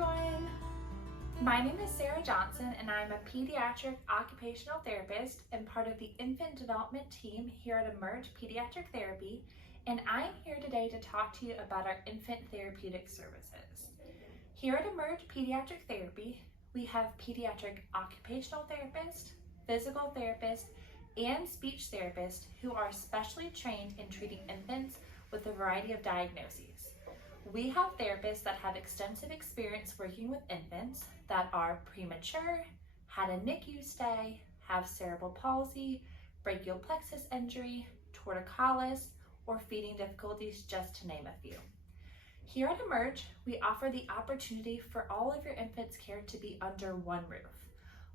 everyone! My name is Sarah Johnson and I'm a pediatric occupational therapist and part of the infant development team here at Emerge Pediatric Therapy, and I'm here today to talk to you about our infant therapeutic services. Here at Emerge Pediatric Therapy, we have pediatric occupational therapists, physical therapists, and speech therapists who are specially trained in treating infants with a variety of diagnoses. We have therapists that have extensive experience working with infants that are premature, had a NICU stay, have cerebral palsy, brachial plexus injury, torticollis, or feeding difficulties, just to name a few. Here at Emerge, we offer the opportunity for all of your infants' care to be under one roof.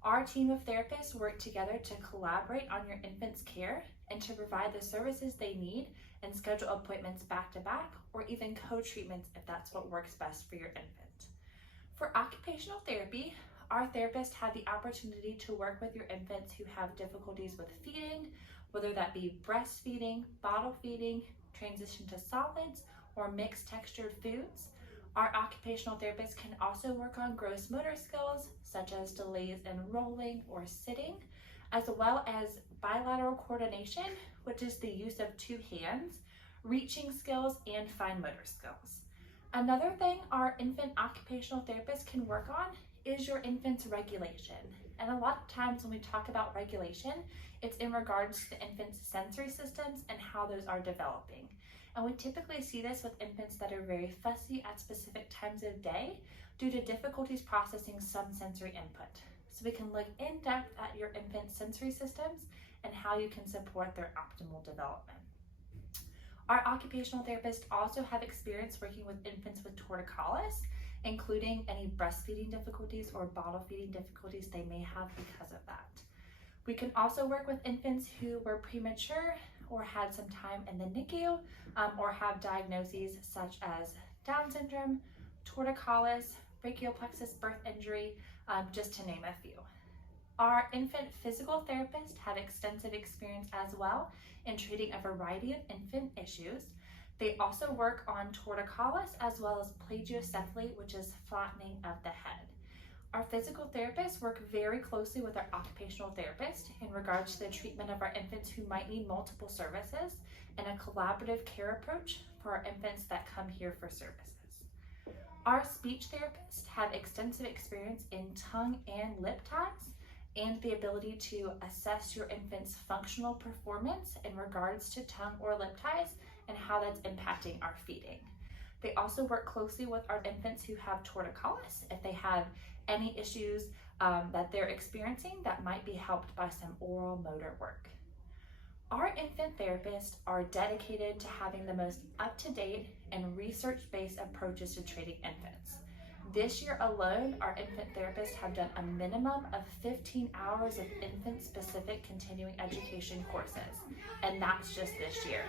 Our team of therapists work together to collaborate on your infant's care and to provide the services they need and schedule appointments back to back or even co-treatments if that's what works best for your infant. For occupational therapy, our therapists have the opportunity to work with your infants who have difficulties with feeding, whether that be breastfeeding, bottle feeding, transition to solids, or mixed textured foods. Our occupational therapists can also work on gross motor skills, such as delays in rolling or sitting, as well as bilateral coordination, which is the use of two hands, reaching skills, and fine motor skills. Another thing our infant occupational therapists can work on is your infant's regulation. And a lot of times when we talk about regulation, it's in regards to the infant's sensory systems and how those are developing. And we typically see this with infants that are very fussy at specific times of day due to difficulties processing some sensory input. So we can look in depth at your infant's sensory systems and how you can support their optimal development. Our occupational therapists also have experience working with infants with torticollis, including any breastfeeding difficulties or bottle feeding difficulties they may have because of that. We can also work with infants who were premature or had some time in the NICU or have diagnoses such as Down syndrome, torticollis, brachial plexus birth injury, just to name a few. Our infant physical therapists have extensive experience as well in treating a variety of infant issues. They also work on torticollis as well as plagiocephaly, which is flattening of the head. Our physical therapists work very closely with our occupational therapist in regards to the treatment of our infants who might need multiple services and a collaborative care approach for our infants that come here for services. Our speech therapists have extensive experience in tongue and lip ties and the ability to assess your infant's functional performance in regards to tongue or lip ties and how that's impacting our feeding. They also work closely with our infants who have torticollis if they have any issues that they're experiencing that might be helped by some oral motor work. Our infant therapists are dedicated to having the most up-to-date and research-based approaches to treating infants. This year alone, our infant therapists have done a minimum of 15 hours of infant-specific continuing education courses, and that's just this year.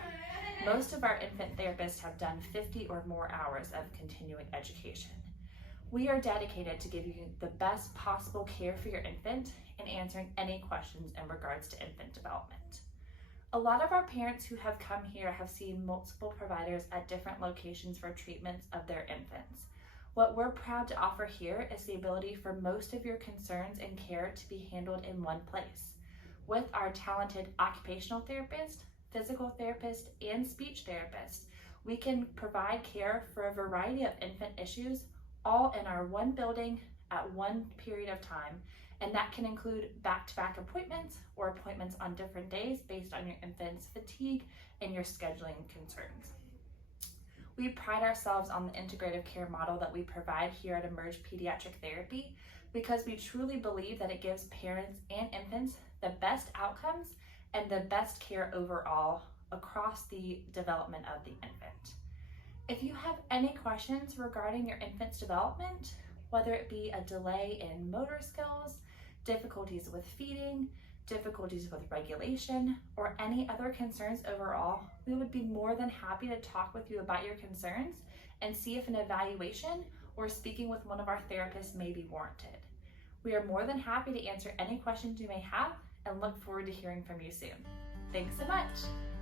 Most of our infant therapists have done 50 or more hours of continuing education. We are dedicated to giving you the best possible care for your infant and answering any questions in regards to infant development. A lot of our parents who have come here have seen multiple providers at different locations for treatments of their infants. What we're proud to offer here is the ability for most of your concerns and care to be handled in one place. With our talented occupational therapist, physical therapist, and speech therapist, we can provide care for a variety of infant issues all in our one building at one period of time, and that can include back-to-back appointments or appointments on different days based on your infant's fatigue and your scheduling concerns. We pride ourselves on the integrative care model that we provide here at Emerge Pediatric Therapy because we truly believe that it gives parents and infants the best outcomes and the best care overall across the development of the infant. If you have any questions regarding your infant's development, whether it be a delay in motor skills, difficulties with feeding, difficulties with regulation, or any other concerns overall, we would be more than happy to talk with you about your concerns and see if an evaluation or speaking with one of our therapists may be warranted. We are more than happy to answer any questions you may have and look forward to hearing from you soon. Thanks so much.